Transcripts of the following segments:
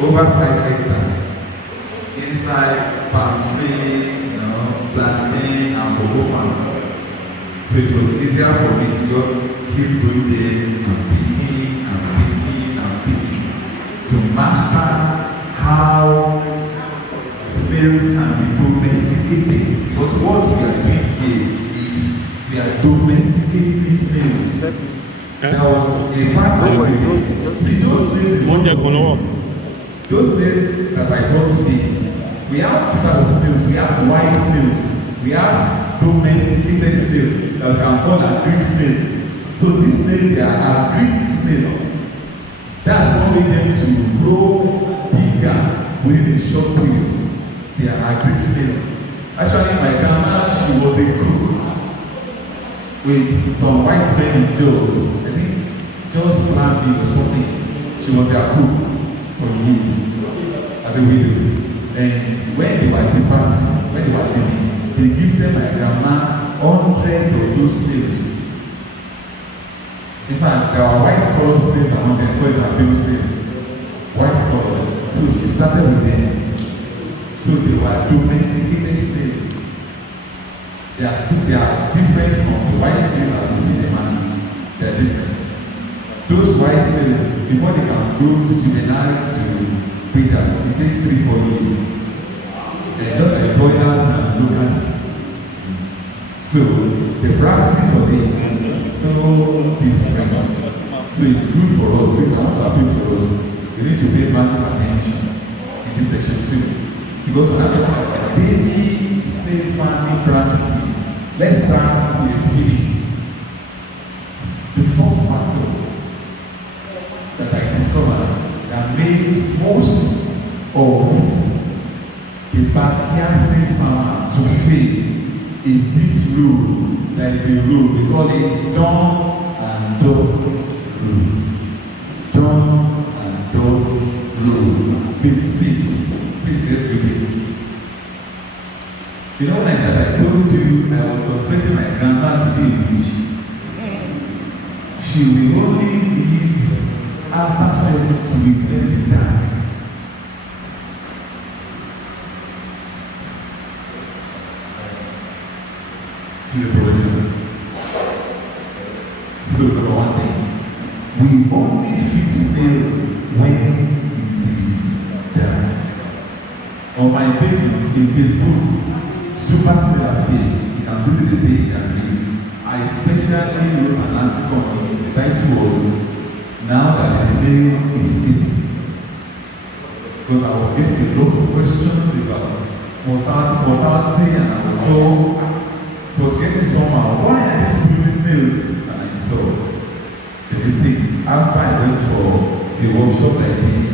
over 5 hectares inside palm tree, plantain and cocoa farm. So it was easier for me to just keep going there and picking and picking and picking to master how snails can be domesticated. Because what we are doing here is we are domesticating snails. There was a part of see those snails. Those snails that I bought today, we have two types of snails. We have white snails. We have domesticated snails that we can call a Greek snail. So these snails, they are Greek snails. That's what made them to grow bigger within a short period. They are Greek snails. Actually, my grandma, she was a cook with some white men in Jos. I think Jos family or something. She was their cook for years as a widow. And when they were departing, when they were leaving, they give them my grandma 100 of those snails. In fact, there were white colored snails among them, called albino snails. White colored. So she started with them. So they were domesticated snails. They are different from the white snails that we see in the market. They are different. Those white snails, before they can grow to juveniles to breeders, it takes 3-4 years. They're just like broilers and local. So the practice of this is so different. So it's good for us, because I want to appeal to us. We need to pay massive attention in this section 2. Because when I talk about daily snail farming practices, let's start with a feeling. The first factor that I discovered that made most of the backyard snail farmer to fail is this rule. There is a rule, we call it dawn and dusk rule. Dawn and dusk rule. Page 6. Please let's read it. You know, when I said I told you I was suspecting my grandma to be a witch. She will only leave after 7 to be when it is dark. To the provision. So number one thing, we only feed snails when it is dark. On my page in Facebook, Super Snail Affairs, you can visit the page and read. I especially wrote an article on it. The title was "Now that the snail is sleeping," because I was getting a lot of questions about mortality, and I was so. It was getting somehow, why are these people snails? And I saw the mistakes after I went for a workshop like this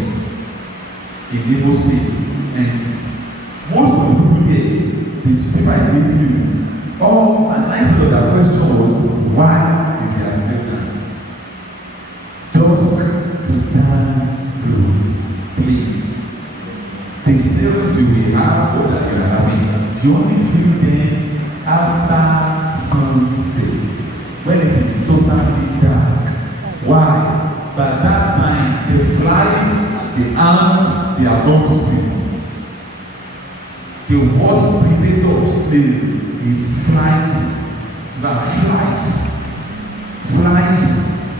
in Igbo State. And most of the people here, these people I gave you, and I thought that question was, why is there a snail down? Dusk to dawn blue, please. The snails you will have or that you are having, you only feel them after sunset, when it is totally dark. Why? By that time, the flies, the ants, they are going to sleep. The worst predator of snail is flies. Flies,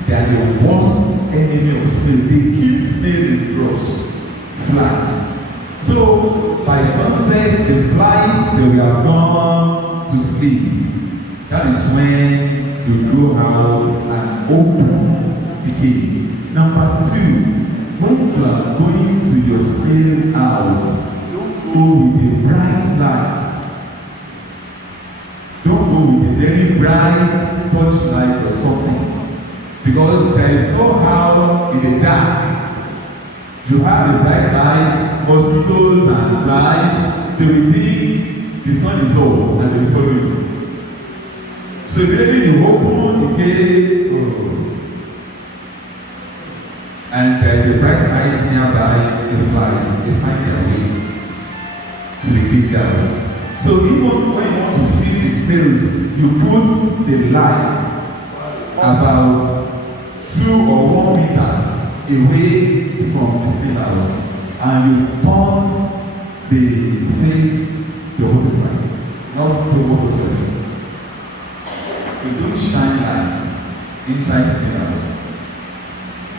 they are the worst enemy of snail. They kill snail in droves. Flies. So by sunset, the flies, they will have gone to sleep. That is when you go out and open the cage. Number 2, when you are going to your snail house, don't go with a bright light. Don't go with a very bright torchlight or something, because there is no how in the dark you have a bright light, mosquitoes and flies, they will think the sun is up and they follow you. So immediately you open the cage, and there is a bright light nearby, the flies, they find their way to the big house. So even when you want to feed the snails, you put the light about 2 or 1 meters away from the snail house. and you turn the face the opposite side. Not provoke to you. So don't shine light inside snail house.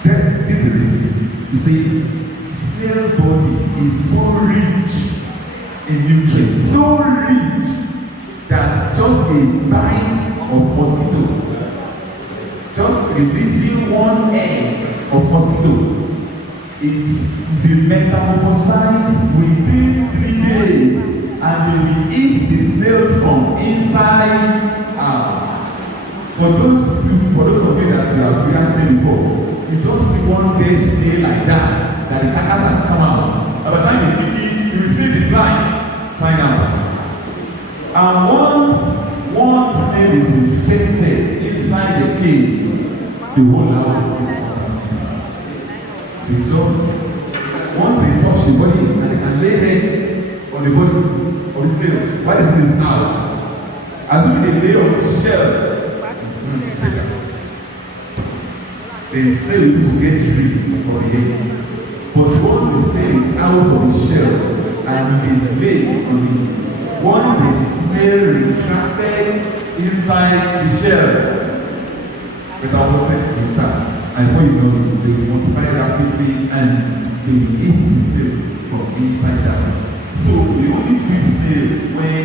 Then this is the reason. You see, snail body is so rich in nutrients, so rich that just a bite of mosquito, just releasing one egg of mosquito, it metamorphosizes within 3 days. And we eat the snail from inside out. For those of you that you have experienced before, you just see one dead snail like that the carcass has come out. By the time you pick it, you will see the flies flying out. And once one snail is infected inside the cage, the whole house is contaminated. They just, once they touch the body and they can lay head on the body of the snail, while the snail is out, as if they lay on the shell, the snail is able to get rid of the egg. But once the snail is out of the shell and they lay on it, once the snail retracted inside the shell, metamorphosis will start. And before you know it, they will multiply rapidly and they will eat the snail from inside out. So we only feed snail when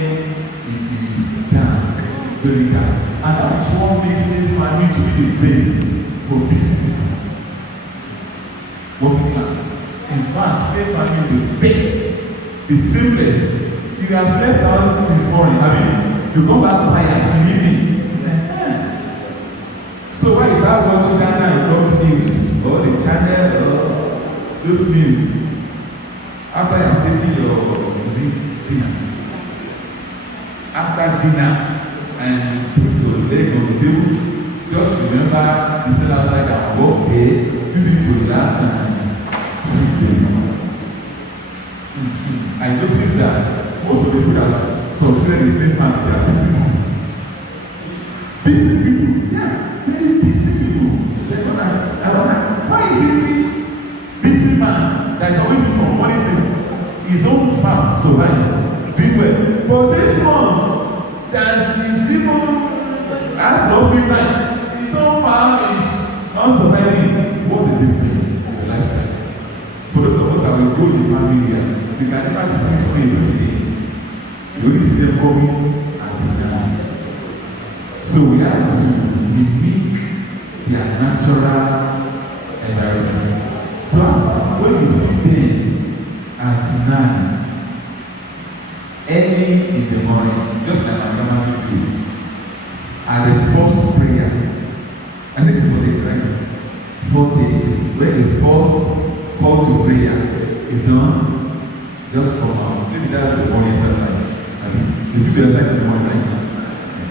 it is dark, very dark. And that's what makes snail farming to be the best for busy people. Working class. In fact, snail farming is the best, the simplest. You have left house since morning. You come back tired, you leave me. So why is that watching Ghana news or the channel or those news? After you have taken your dinner, after dinner and put your leg on the table, just remember you sit outside and walk there, use it to relax and feed them. I noticed that most of the people that succeed in the same family, they are busy people. Busy people, yeah, very busy people. I was like, why is it this busy man that is always from money his own farm survived, doing well? But this one that is even has no free time, his own farm is not surviving. What's the difference in the lifestyle? For those of us that will go in the family here, we can never see snail every day. You only see them coming at night. So we have to mimic their natural environment. So when you feed them at night, early in the morning, just like my grandma do, at the first prayer, I think it's for this, right? 4:30, when the first call to prayer is done, just come out. Maybe that's the morning exercise. You do the exercise in the morning, right?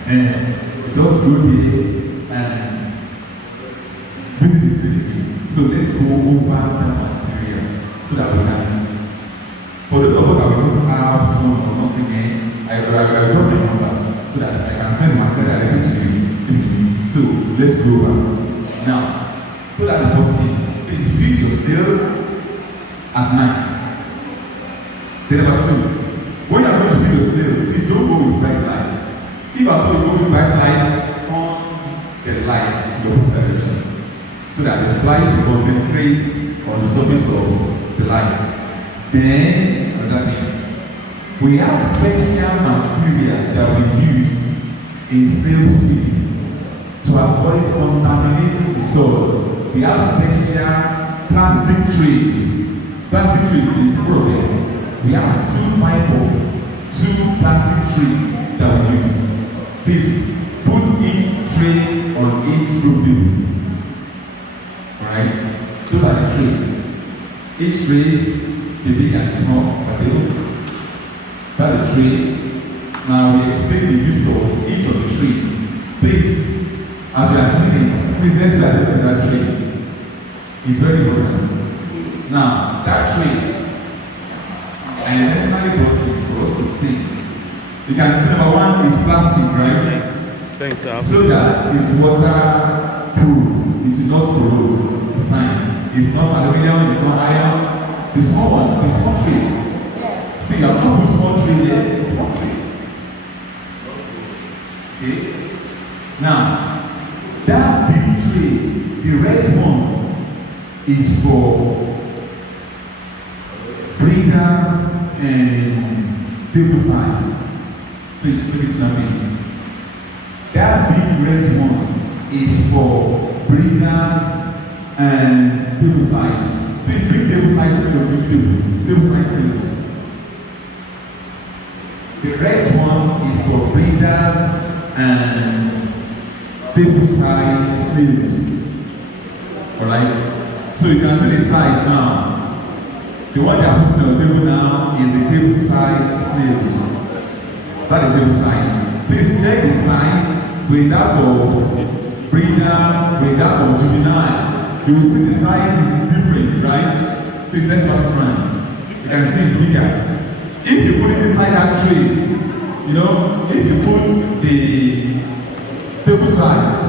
And just go there and visit the city. So let's go over that material so that we can. For those of us that we don't have phone or something, I drop my number so that I can send the material directly to you. So let's go over. Now, so that the first thing, please feed your snail at night. Then number two, when you are going to feed your snail, please don't go with bright lights. If you are going to go with bright lights, turn the light to the opposite direction so that the flies will concentrate on the surface of the lights. Then, another thing, we have special material that we use in snail feeding to avoid contaminating the soil. We have special plastic trays. Plastic trays is a problem. We have two plastic trays that we use. Please put each tray on each profile. Alright? Those are the trays. Each trays, the big and small, that's the tray. Now we explain the use of each of the trays. Please, as you are seeing it, please let's look at that tray. It's very important. Now, that tray, I intentionally brought it for us to see. You can see number one is plastic, right? Thanks, so that it's waterproof. It will not corrode with time. It's not aluminum, it's not iron. The small one, the small tree. See, I'm not put small tree there. Small tree. Okay. Now, that big tree, the red one, is for breeders and table size. Please snap in. That big red one is for breeders and table size. Please bring table size snails with you. Table size snails. The red one is for breeders and table size snails. Alright? So you can see the size now. The one that I'm putting on the table now is the table size snails. That is table size. Please check the size with that of breeder, with that of juvenile. You will see the size is different, right? Please let's pass it around. You can see it's bigger. If you put it inside that tray, you know, if you put the table size,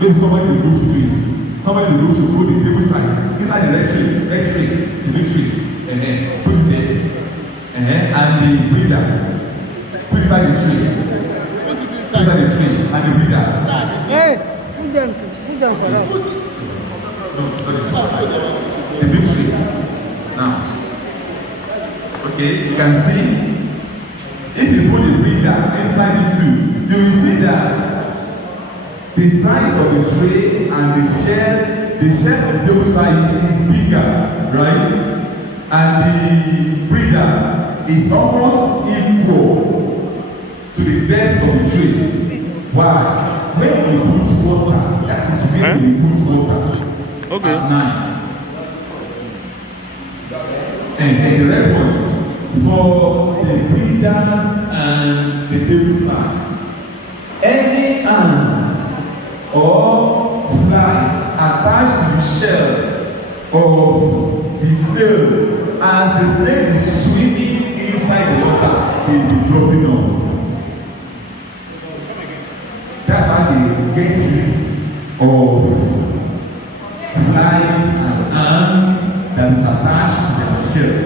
maybe somebody in the group should do it. Somebody in the group should put the table size inside the red tray, the big tray, and then put it there. And the breeder, put it inside the tray. Put it inside the tray, and the breeder. Hey, put them for us. The big tree. Now, okay, you can see if you put the breeder inside it too, you will see that the size of the tray and the shell of the table size is bigger, right? And the breeder is almost equal to the depth of the tray. Why? When you put water, that is when you put water. Okay. At night. And the red one for the breeders and the table size. Any ants or flies attached to the shell of the snail, as the snail is swimming inside the water, they will be dropping off. That's how they get rid of flies and ants that is attached to their shell.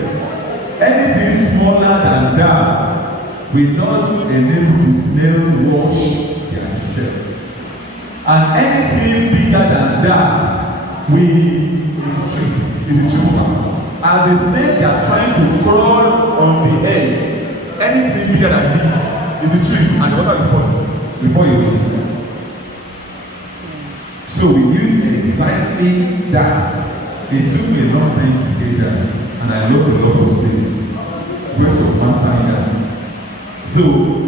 Anything smaller than that will not enable the snail wash their shell. And anything bigger than that will triple. As the snail they are trying to crawl on the edge, anything bigger than this is a tree and the water will fall before you win. So we use exactly that. It took me a long time to get that, and I lost a lot of space because of mastering that. So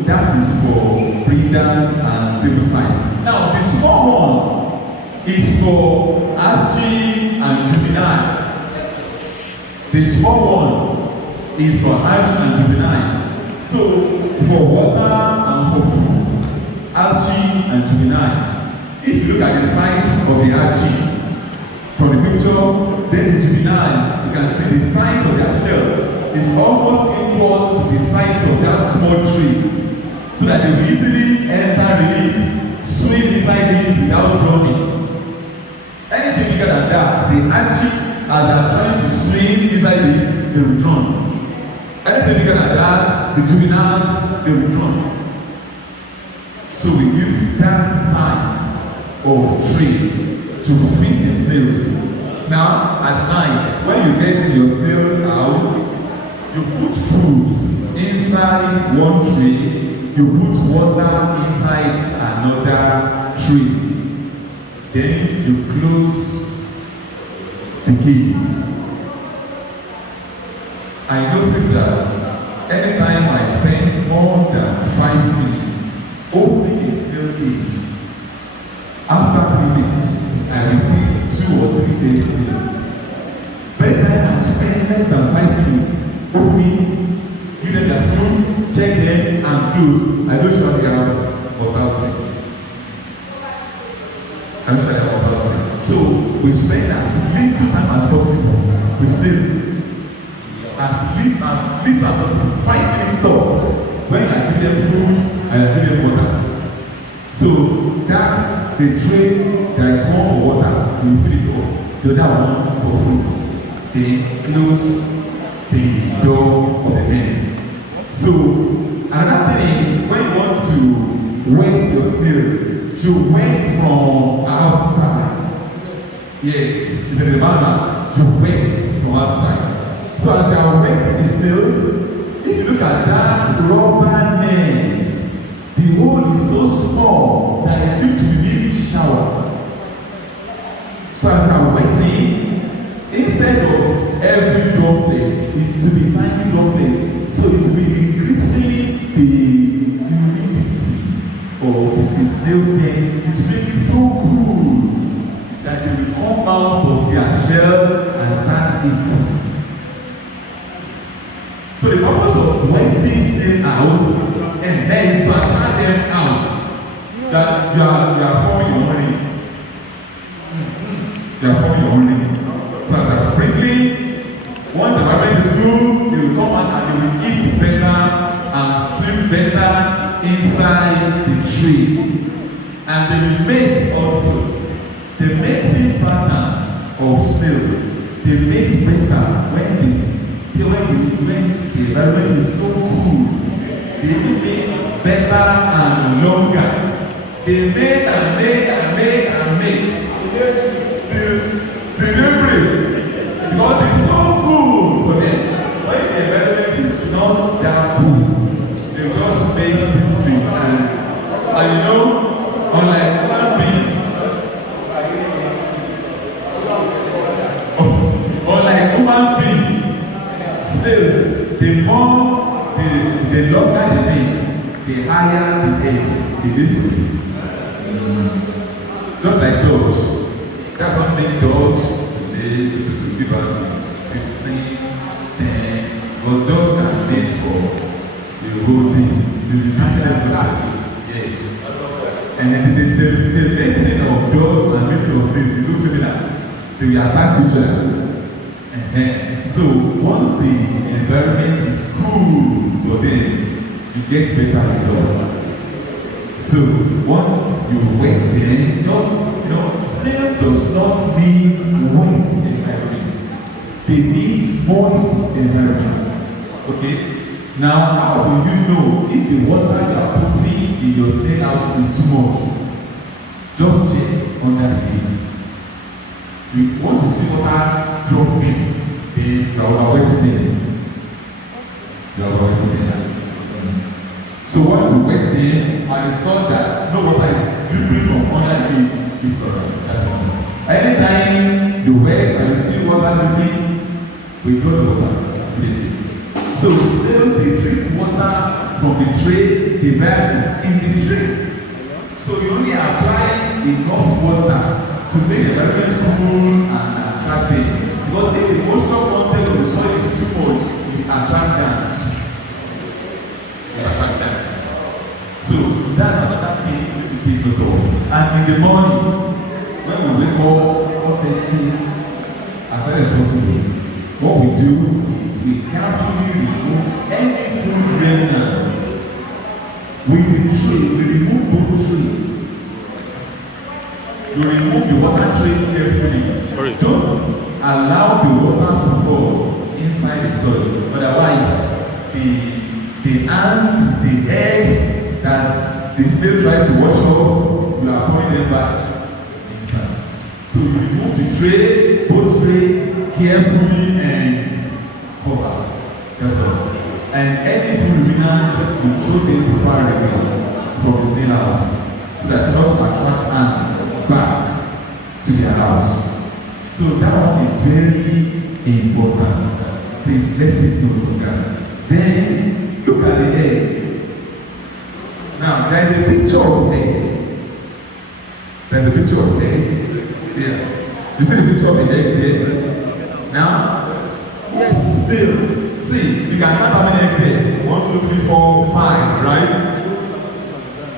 that is for breeders and table size. Now the small one is for archery and juvenile. The small one is for archery and juveniles. So for water and for food, archery and juveniles. If you look at the size of the archie from the picture, then the juveniles, you can see the size of their shell is almost equal to the size of that small tree, so that they will easily enter it, swim inside it without drowning. Anything bigger than that, the archie, as they are trying to swim inside it, they will drown. Anything bigger than that, the juveniles, they will drown. So we use that size of tree to feed the snails. Now at night, when you get to your snail house, you put food inside one tree, you put water inside another tree. Then you close the gate. I noticed that anytime I spend more than 5 minutes opening a snail cage, after 3 days, I repeat 2 or 3 days later. By the time I spend less than 5 minutes, open it, give them their food, check them, and close. I don't sure they have mortality. I'm sure they have mortality. So we spend as little time as possible. We stay as little as possible. 5 minutes top. When I give them food, I give them water. So that's the tray that is one for water, you fill it up. The other one for food. then close the door of the net. So another thing is when you want to wet your snail, you wet from outside. Yes, in the banana, you wet from outside. So as you are wetting the snails, if you look at that rubber net, the hole is so small that it's going to be a shower. So as you are wetting, instead of every droplet, it should be tiny droplets. So it will be increasing the humidity of the snail pen. It will make it so cool that they will come out of their shell and start eating. So the purpose of wetting snail house and then is to attract them out. That you are forming your honey. You are forming your honey. So as you are sprinkling, once the environment is cool, they will come out and they will eat better and swim better inside the tree. And they will mate also. The mating pattern of snail, they mate better when the environment is so cool. They will mate better and longer. They mate and mate and mate and mate till daybreak. Because it's so cool for them. When the environment is not that cool, they just mate briefly. And you know, unlike human being, snails, the longer the mate, the higher the eggs they lay for you. Just like dogs. That's how many dogs today to give out 15, 10. But dogs are made for the whole day. Yes. And the mating of dogs and mating of snails is so similar. They will attack each other. So once the environment is cool for them, you get better results. So once you wet them, snail does not need wet environments. They need moist environments. Okay? Now how will you know if the water you are putting in your snail house is too much? Just check under the lid. Once you see water dropping, then you are wetting them. You are wetting them. So once you wet them and you saw that no water is dripping from under the lid, it's alright. That's all. Anytime you wet and you see water dripping, we draw the water immediately. So the snails, they drink water from the tray, they rise in the tray. So you only apply enough water to make the environment cool and attractive. Because if the moisture content of the soil is too much, it attracts germs. So that's another thing to take note of. And in the morning, when we wake up 4:30, as early as possible, what we do is we carefully remove any food remnants. With the tray, we remove both trays. You remove the water tray carefully. Sorry. Don't allow the water to fall inside the soil. Otherwise, the ants, the eggs that the snail try to wash off, you are putting them back inside. So you remove the tray, both tray, carefully and cover. That's all. And any food remnants, you throw them far away from the snail house so that you not attract ants back to their house. So that one is very important. Please, let's take note of that. Then, look at the egg. Now, there is a picture of egg. There's a picture of egg. Yeah. You see the picture of the eggs there? Now, yes. Still, see, you can count how many eggs there. 1, 2, 3, 4, 5, right?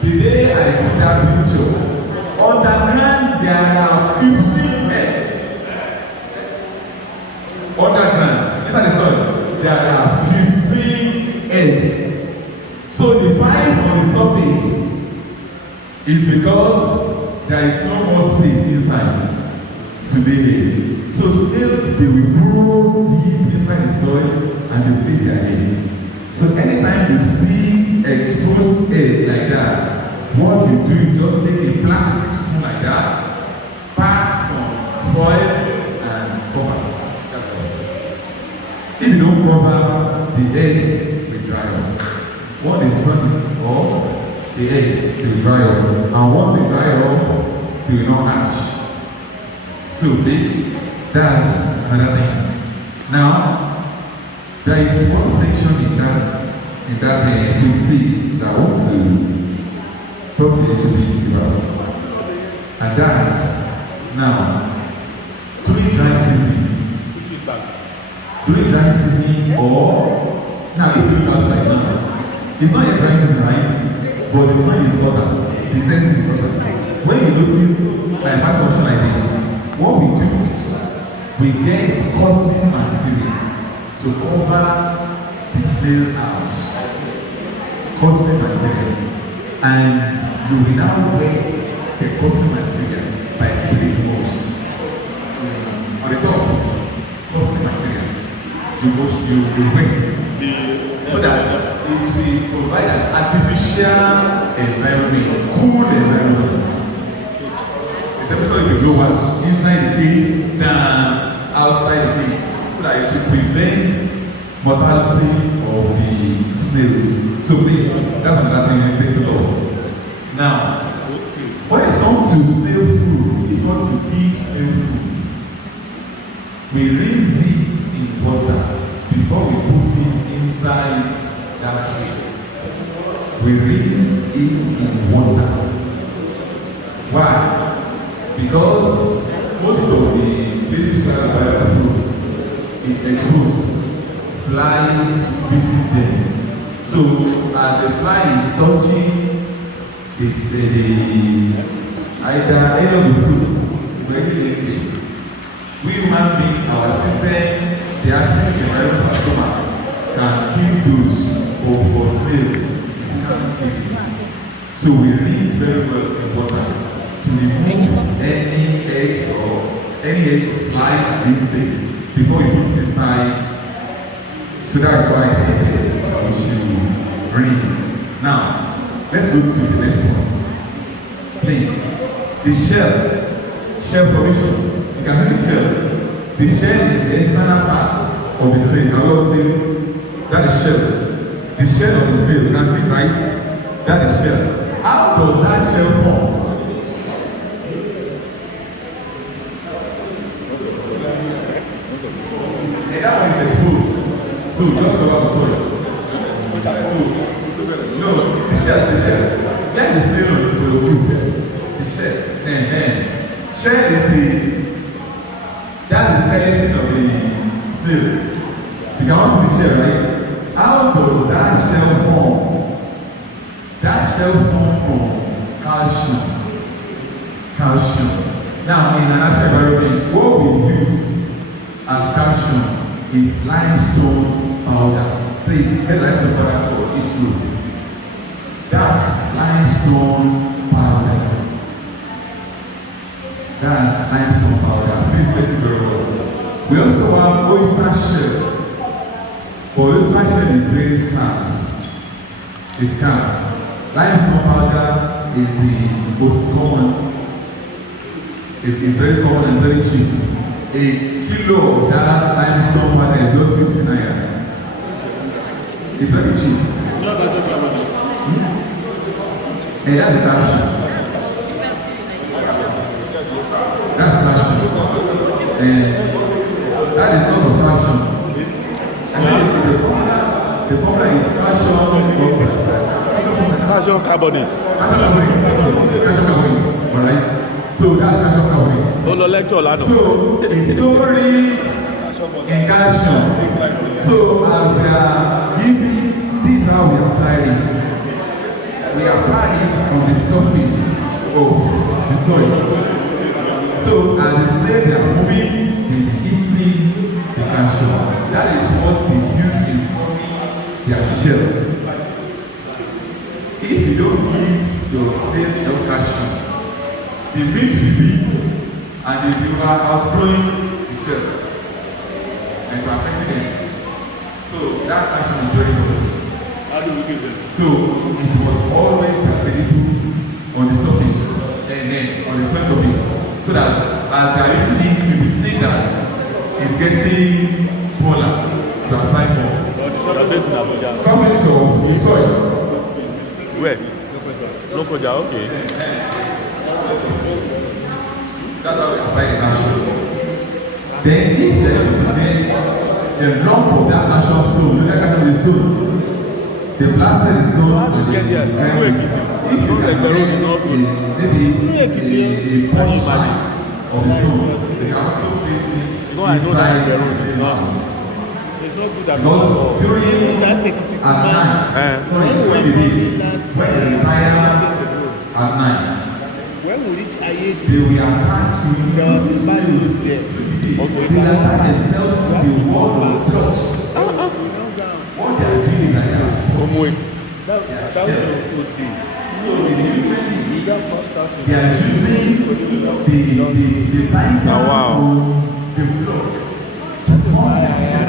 The day I took that picture, underground there are 15 eggs. Underground, inside the soil, there are 15 eggs. So the 5 on the surface is because there is no more space inside to lay egg. So snails, they will burrow deep inside the soil and they lay their egg. So anytime you see exposed egg like that, what you do is just take a plastic spoon like that, pack some soil and cover. That's all. If you don't cover, the eggs will dry up. What the sun is up, the eggs will dry up. And once they dry up, they will not hatch. So that's another thing. Now, there is one section in that week 6 that I want to talk a little bit about. And that's now during dry season. During dry season, or now if you look outside now, it's not yet dry season, right? But the sun is hotter, the intensity is hotter. When you notice like a function like this, what we do is we get cotton material to cover the snail house. Cotton material. And you will now wet the cotton material by keeping it moist. On the top, cotton material. You wet it. So that it will provide an artificial environment, cool environment. The temperature will be lower inside the cage than outside the cage, so that it will prevent mortality of the snails. So please, that's another thing you take note of. Now, when it comes to snail food, if you want to eat snail food, we rinse it in water before we put it inside that tray. We rinse it in water. Why? Because most of the places where we buy the fruits, it's exposed. Flies visit them. So as the fly is touching, it's either any of the fruits, so anything. We human beings, our system, the acid environment of our stomach can kill those, or for snail, it can't kill it. So we rinse very well in water to remove any eggs of flies and insects before you put it inside. So that's why we should rinse. Now, let's go to the next one. Please. The shell formation. You can see the shell. The shell is the external part of the snail. I will say it. That is shell. The shell of the snail. You can see, right? That is shell. How does that shell form? That one is exposed. So just cover the soil. So, no, the shell. Where the snail will grow. The shell. Shell is that's the skeleton of the snail. You can also see the shell, right? How does that shell form? That shell form from calcium. Now, in a natural environment, what we use as calcium is limestone powder. Please get limestone powder for each group. That's limestone powder. That's limestone powder. Please take it very well. We also have oyster shell. But oyster shell is very scarce. It's scarce. Limestone powder is the most common. It's very common and very cheap. A kilo of that limestone powder is just 50 naira. It's very cheap. And that's the calcium. That's calcium. And that is source of calcium. And then the formula is calcium oxide. Calcium carbonate. Calcium carbonate. Alright? So that's calcium carbonate. So it's so rich in calcium. So as we are giving, this is how we apply it. We apply it on the surface of the soil. So as the snail they are moving, they eating the calcium. That is what they use in forming their shell. If you don't give your snail enough calcium, the meat will be big, and if you are outgrowing the shell. And it's affecting them. So that action is very important. How do we give them? So it was always available on the surface and then on the surface. So that as they are eating it, you will see that it's getting smaller to apply more. Surface of the soil. Where? Lokoja, okay. That's how we apply the action. Then if they are to get the lump of that action stone, look at the stone. The blasted stone and the if you can get maybe a punch size of the stone, they can also place it inside the house. Because during at night, sorry, when they retire at night, they will attach to the snails. They will attach themselves to the wall of blocks. What they are doing is that they are forming their shell. So they are using the fine of the block to form their shell.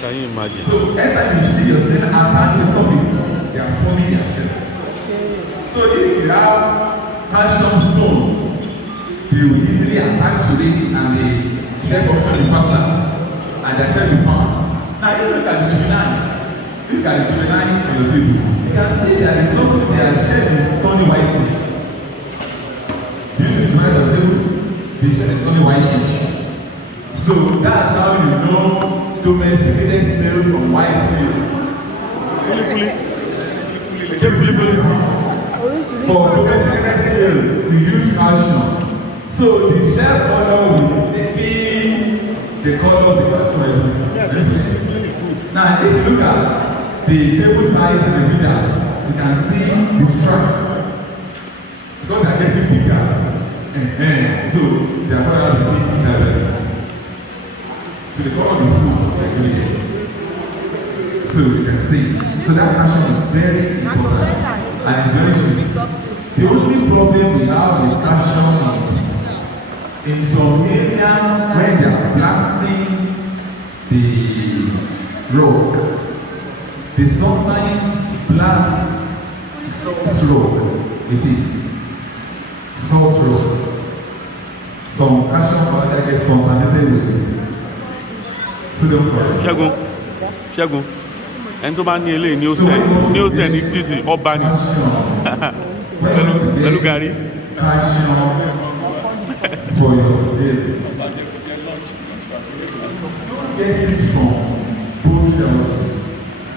Can you imagine? So every time you see your snail attach the surface, they are forming their shell. So if you have calcium stone, they will easily attach to it and the shell function will faster and the shell will form. Now if you look at the juveniles, look at the juveniles on the people, you can see there is something, their shell is only whitish. You see the juvenile of the table, the shell is only whitish. So that's how you know domesticated snail from white snail. For domesticated snails, we use calcium. So the shell color will determine the color of the calcium. Now, if you look at the table size and the leaders, you can see the stripe. Because they are getting bigger. So they are going to be changing level. So the color of the food they are doing it. So you can see. So that calcium is very important and it's very cheap. The only problem we have with calcium is in some area when they are blasting the rock, they sometimes blast salt rock with it. Salt rock. Some calcium powder gets contaminated with sodium chloride. Ṣẹ́gun, ẹni tó bá ní eléyìí ní hostel ní tíìsì ọba ni pẹ̀lú gàrí. Calcium for your snail. Get it from both houses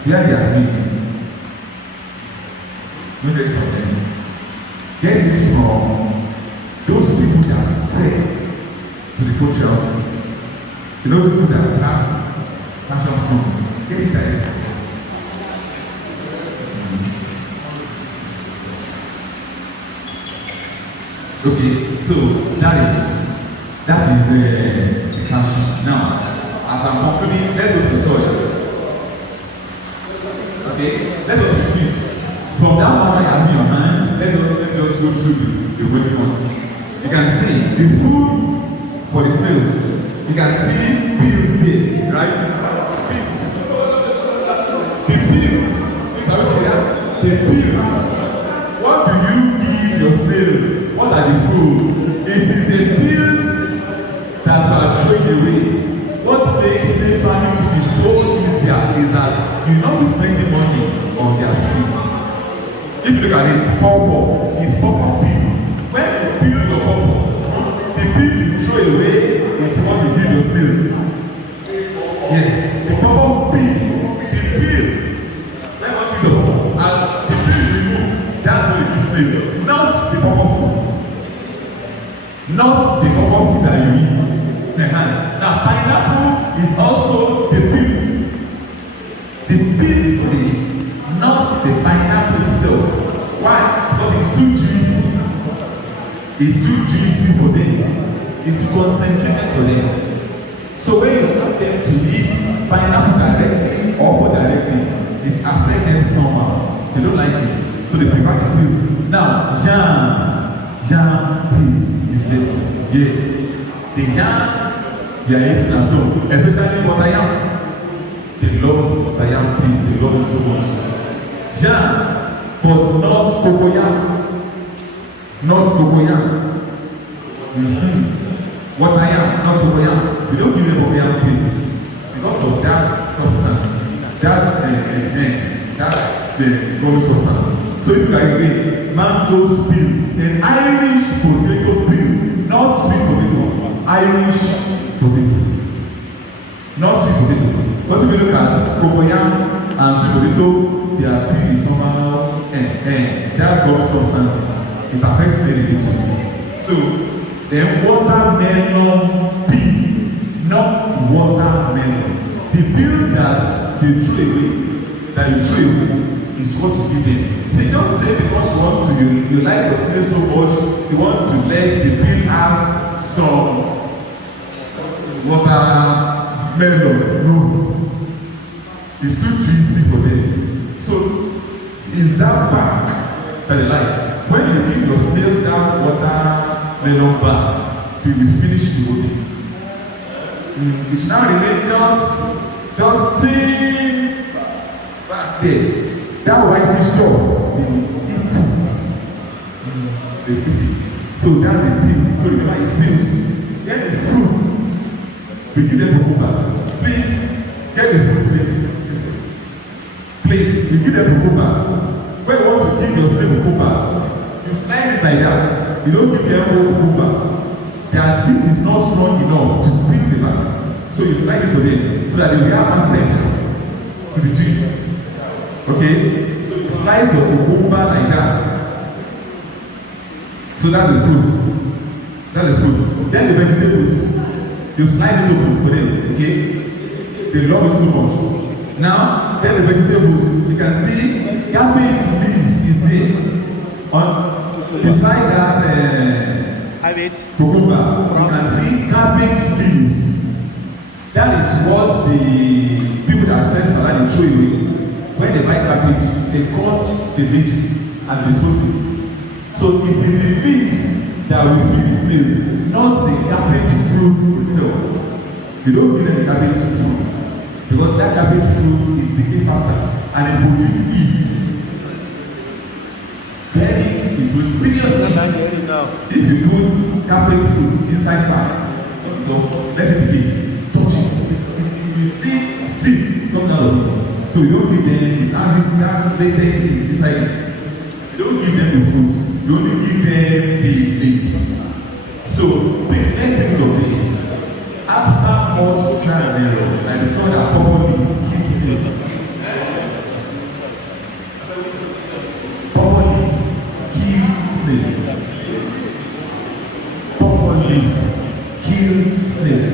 where they are living. No get from them. Get it from those people that sell to the poultry houses. You know people that blast calcium stones. Get it direct from them. Okay, so that is calcium. Now, as I'm concluding, let's go to the soil. Okay, let's go to the fields. From that one I have in your hand, let us go through the waiting ones. You can see the food for the snails. You can see peels there, right? Peels. The peels. The peels. What do you give your snail? What are the food? It is the peels that are thrown away. What makes snail farming to be so easier is that you not be spending money on their feed. If you look at it, pawpaw is pawpaw peels. When you peel your pawpaw, the peels you throw away is what you give your snails. Yes, the pawpaw peel, the peel. When you use your pawpaw, and the peel you remove, that's what you give snail. Not the pawpaw fruit. Not the pawpaw fruit that you eat. Now, pineapple is also the peel. The peel is what they eat, not the pineapple itself. Why? Because it's too juicy. It's too juicy for them. It's too concentrated for them. So when you want them to eat pineapple directly or indirectly, it affects them somehow. They don't like it. So they prefer the peel. Now, yam peel is dirty. Yes. The yam they are eating at home, especially water yam. They love water yam peel, they love it so much. Yam, but not cocoyam. Not cocoyam. Water yam, not cocoyam. We don't give them cocoyam peel because of that substance, that gummy substance. So if you can read mangoes peel, an Irish potato peel, not sweet potato, Irish potato, not sweet potato. Because if you look at cocoyam and sweet potato, their peel is somehow that gummy substances. It affects the little. So the watermelon peel, not watermelon. The peel that they throw away, is what you give them. See, don't say because you want to, you like your snail so much, you want to let the peel have some watermelon. No. It's too juicy for them. So, it's that back that they like. When you give your snail that watermelon back, till you finish the whole thing. It now remains just thin back there. That whitey stuff, they eat it. They eat it. So that's the peels. So remember it's peels. Get the fruit. We give them cucumber. Please, get the fruit, please. Please, we give them cucumber. When you want to give your snail cucumber, you slice it like that. You don't give them whole cucumber. Their teeth is not strong enough to peel the back. So you slice it for them so that they will have access to the juice. Okay? So you slice your cucumber like that. So that's the fruit. That's the fruit. Then the vegetables. You slice it open for them. Okay? They love it so much. Now, then the vegetables. You can see cabbage leaves is there. Beside that cucumber, you can see cabbage leaves. That is what the people that sell salad throw away. When they buy cabbage, they cut the leaves and dispose it. So it is the leaves that will feed the snails, not the cabbage fruit itself. You don't give them the cabbage fruit because that cabbage fruit is decay faster and it produces heat. Then it will seriously if you put cabbage fruit inside sand, let it begin, touch it. You see steam coming out of it. So you don't give them, it has that latent things inside it. You don't give them the fruit, you only give them the leaves. So please, let's take a look at this. After much trial and error, I discovered that purple leaf keeps leaves. Purple leaf kills snails. Purple leaves kill snails.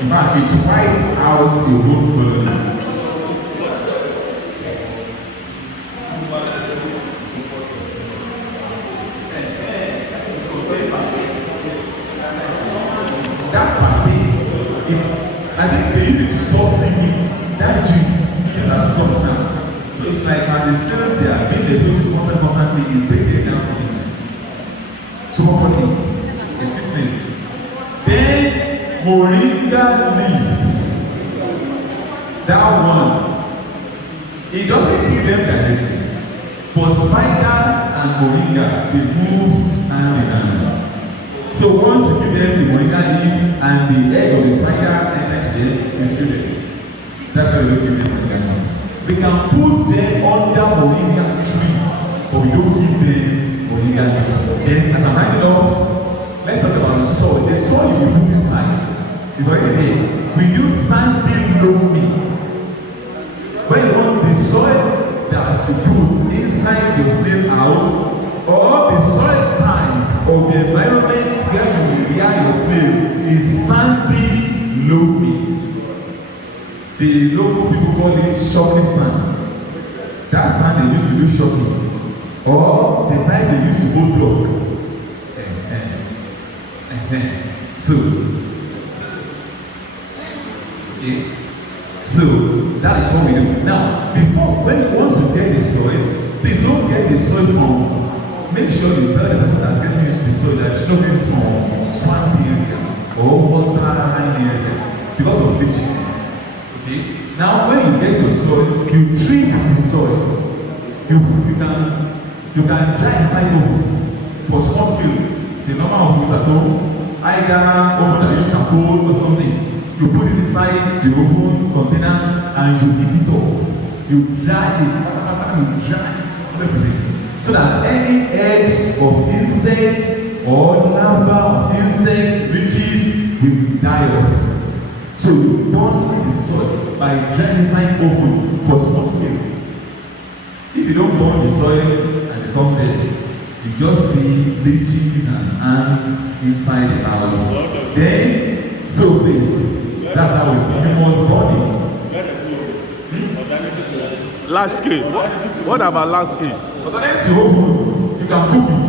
In fact, it wiped out a whole colony. That papi, I think they use it to soften it. That juice is a softener. So it's like when the snails they are being able to constantly is breaking down from inside. So properly, it's this thing. Then moringa leaf. That one, it doesn't kill them directly, but spider and moringa they move hand in hand. So once you give them the moringa leaf and the egg of the spider enter to them, it's kill them. That's why we don't give them moringa leaf. We can put them under moringa tree, but we don't give them moringa leaf. Then as I'm writing up, let's talk about the soil. The soil you put inside is already there. We use sandy loamy. When you want the soil that you put inside your snail house, or the soil type of the environment where you will rear your snail is sandy loamy. The local people call it shocking sand. That sand they used to do shocking. Or the type they used to go block. So, okay. So that is what we do. Now, once you get the soil, please don't get the soil from. Make sure you tell the person that's getting used to the soil that it's not getting from swampy area. or water near them because of leeches. Okay? Now, when you get your soil, you treat the soil. You can dry inside oven for small scale. The normal ovens at home, either oven that use charcoal or something. You put it inside the oven container and you heat it up. You dry it, represent, so that any eggs of insect or larva of insect leeches will die off. So you burn the soil by drying inside oven for small scale. If you don't burn the soil and they come there, you just see leeches and ants inside the house. Then, so please, that's how you must burn it. Large scale. What about large scale? But then it's your oven, you can cook it.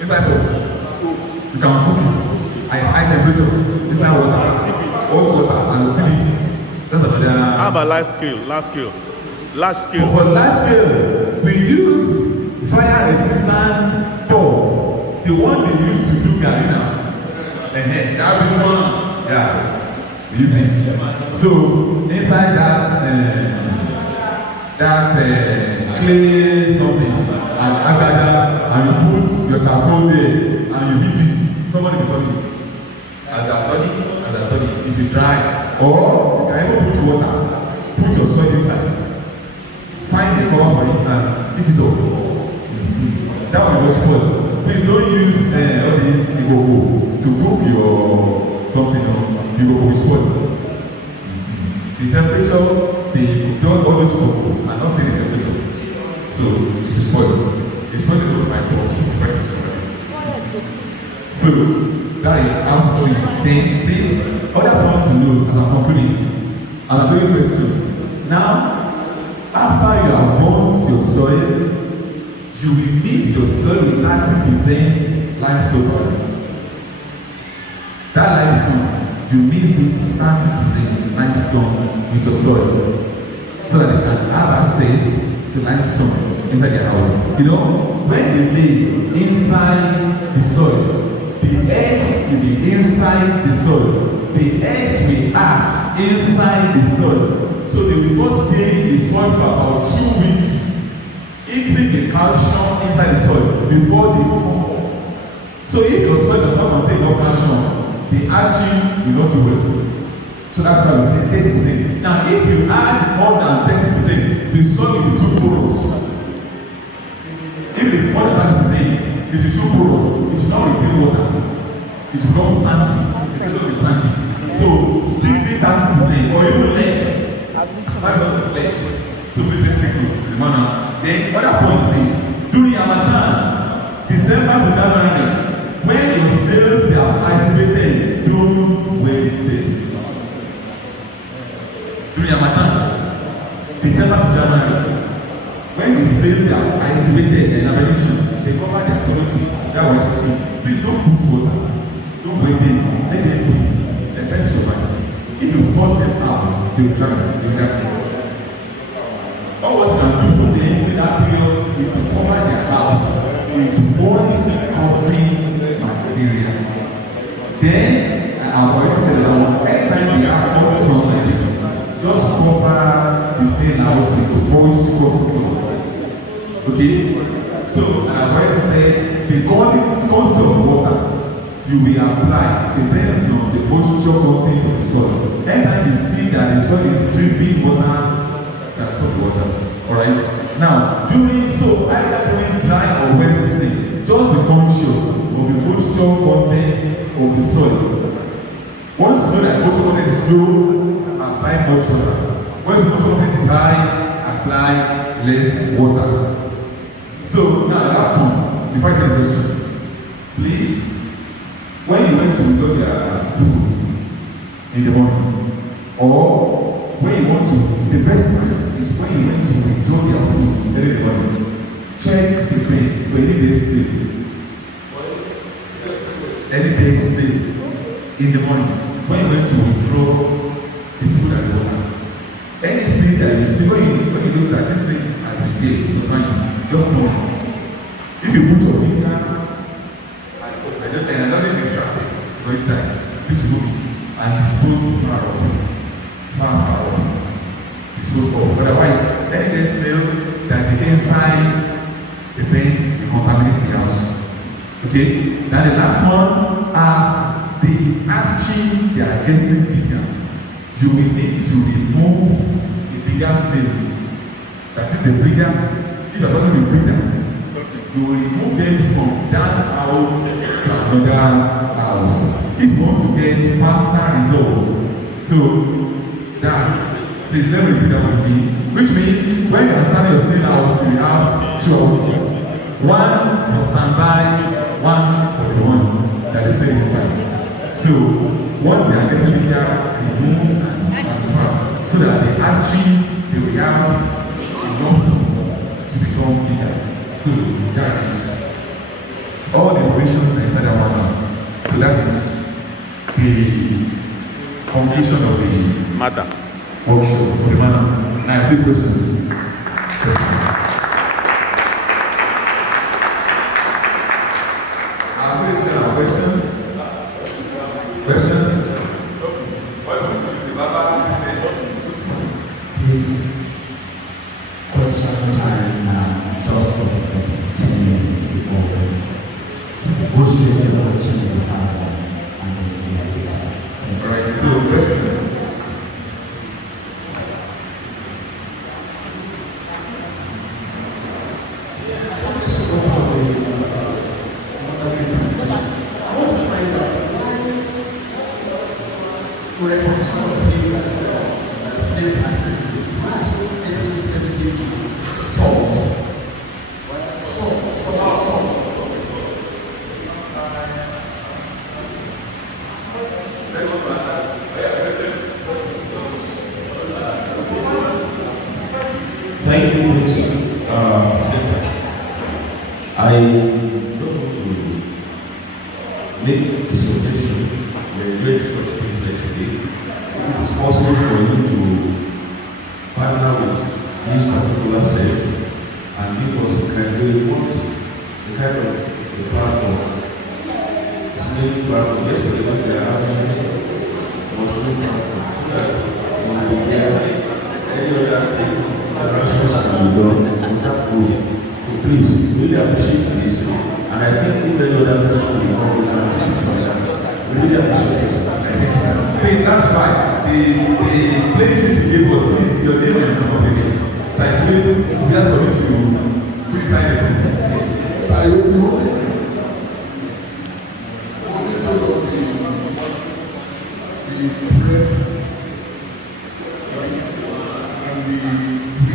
Inside oven. You can cook it at high temperature, inside water, hot water, and sieve it. That's another. How about large scale? Large scale. Large scale. For large scale, we use fire resistant pots. The one they used to do garri now. That big one, yeah, we use it. So inside that clay something, and agbada, and you put your charcoal there, and you beat it. Somebody will turn it. As a body, it will dry. Or you can even put water, put your soil inside. Find the cover for it and eat it up. That will just spoil. Please don't use all these igoko to cook your something. Igoko will spoil. The temperature, they don't always cook and not take the temperature. So it will spoil. It's spoiled the my pots. So that is how to treat. Then this other point to note as I'm concluding, as I'm doing questions. Now, after you have burnt your soil, you will mix your soil with 30% limestone oil. That limestone, you mix it 30% limestone with your soil so that you can have access to limestone inside your house. You know, when you lay inside the soil, the eggs will be inside the soil. The eggs will act inside the soil. So they will first stay in the soil for about 2 weeks, eating the calcium inside the soil before they come up. So if your soil does not contain enough calcium, the action will not do well. So that's why we say 30%. Now, if you add more than 30%, the soil will be too porous. If it is more than 30%, it will be too porous. It should not retain water. It will become sandy. It will be sandy. So strictly 30% or even less. Less. So please let's take note. Remember. Then other point is during Ramadan, December to January, when your snails they are isolated, don't waste them. During Ramadan, December to January, when the snails they are isolated and abolition, they cover their soil sweets. That was the street. Please don't put water. Don't wait them. Let them be. Let them survive. If you force them out, they will try. They will die. All what you can do for them in that period is to cover their house with moist cotton material. Then, I've already said that anytime they have hot sun like this, just cover the stay house with moist cotton cloth. Okay? So, I've already said the quantity of water you will apply depends on the moisture content of the soil. Anytime you see that the soil is dripping water, that's for the water. Alright? Now, either during dry or wet season, just be conscious of the moisture content of the soil. Once you know that moisture content is low, apply much water. Once the moisture content is high, apply less water. So, now the last one, before I get the question, please, when you went to enjoy your food in the morning, or when you want to, the best time is when you went to enjoy your food early in the morning. Check the brain for any day sleep. Any day sleep in the morning. When you went to withdraw the food and water. Any sleep that you see, when you look at this thing has been there for times, just know it. If you put your finger, and I don't even trap it, so it Otherwise, any dead snail that became inside the pen will contaminate the house. Okay? Now the last one, as the hatching they are getting bigger, you will need to remove the bigger snails. That is the breeder. If you are talking with breeder, you will remove them from that house to another house. If you want to get faster results, so that's, please let me repeat that with me. Which means when you are starting your snail house, you will have two houses. One for standby, one for the one that is staying inside. So once they are getting bigger, remove and transfer so that the hatchings they will have enough food to become bigger. So that is all the information inside that one. So that is the conclusion of the matter. Workshop of the matter. Now I take questions. Questions? Questions? Please, question time now, just for the next 10 minutes before we go straight to the question you have and then we have to start. Alright, so questions? Thank you, Mr. Presenter. I just want to make a suggestion. We enjoyed such things yesterday. If it is possible for you to partner with this particular set and give us a kind of the kind of the platform, the Snail platform. Yesterday, what we are having mushroom platform, so that when we get any other thing. So please, really appreciate this. And I think if any other person will come, we can take it from that. We really appreciate this. Thank you, sir. Please, that's right. The playlist you gave us, please, your name and your company. So it's better for me to please sign it. Yes. So I will know. The breath and the